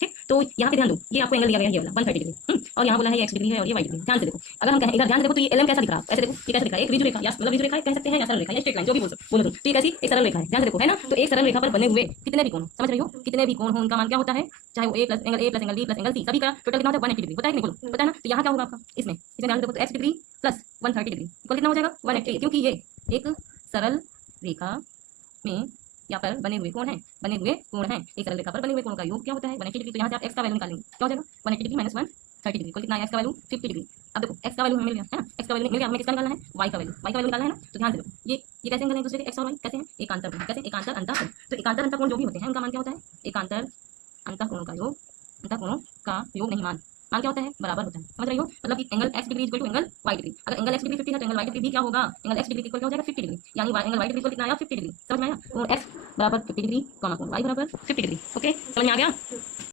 ठीक, तो यहाँ पे ध्यान दो, ये आपको एंगल दिया गया है ये वाला 130 डिग्री, और यहाँ बोला है ये x डिग्री है और ये y डिग्री। ध्यान से देखो, अगर हम कहें इधर ध्यान से देखो तो ये lm कैसा दिख रहा है, ऐसे देखो ये कैसा दिख रहा है, एक ऋजु रेखा या मतलब ऋजु रेखा कह सकते हैं या सरल रेखा या स्ट्रेट लाइन, जो भी बोलो तुम, तो ये कैसी एक सरल रेखा है। ध्यान से देखो है ना, तो एक सरल रेखा पर बने हुए कितने भी कोण, समझ रही हो, कितने भी कोण हो उनका मान क्या होता है, चाहे वो a plus angle b plus angle c, सभी का टोटल कितना होता है 180 डिग्री, पता है कि नहीं, बोलो पता है ना। तो यहाँ क्या होगा आपका, इसमें ध्यान से देखो, तो x degree plus 130 degree equal कितना हो जाएगा 180, क्योंकि ये एक सरल रेखा में यहाँ पर बने हुए कोण हैं, बने हुए कोण हैं, एक सरल रेखा पर बने हुए कोण का योग क्या होता है 180 डिग्री। तो यहाँ से आप x का वैल्यू निकालेंगे, क्या हो जाएगा 180 डिग्री माइनस 130 डिग्री, कितना है x का वैल्यू 50 डिग्री। अब देखो x का वैल्यू हमें मिल गया है ना, x का वैल्यू मिल गया, हमें किसका निकालना है y का वैल्यू निकालना है ना। तो ध्यान से देखो, ये कैसे निकलेंगे दूसरे के x और y कैसे हैं, एकांतर कोण, कैसे एकांतर अंतः। तो एकांतर अंतः कोण जो भी होते हैं उनका मान क्या होता है, एकांतर अंतः कोणों का योग, अंतः कोणों का योग नहीं मान क्या होता है बराबर होता है, समझ रही हो, मतलब कि angle x degree equal to angle y degree, अगर एंगल x डिग्री 50 है तो एंगल y डिग्री भी क्या होगा, एंगल x डिग्री इक्वल क्या हो जाएगा 50 डिग्री, यानी एंगल y डिग्री इक्वल कितना आया 50 डिग्री। समझ में आया, कोण x बराबर 50 डिग्री, कोण y बराबर 50 डिग्री। ओके, समझ में आ गया।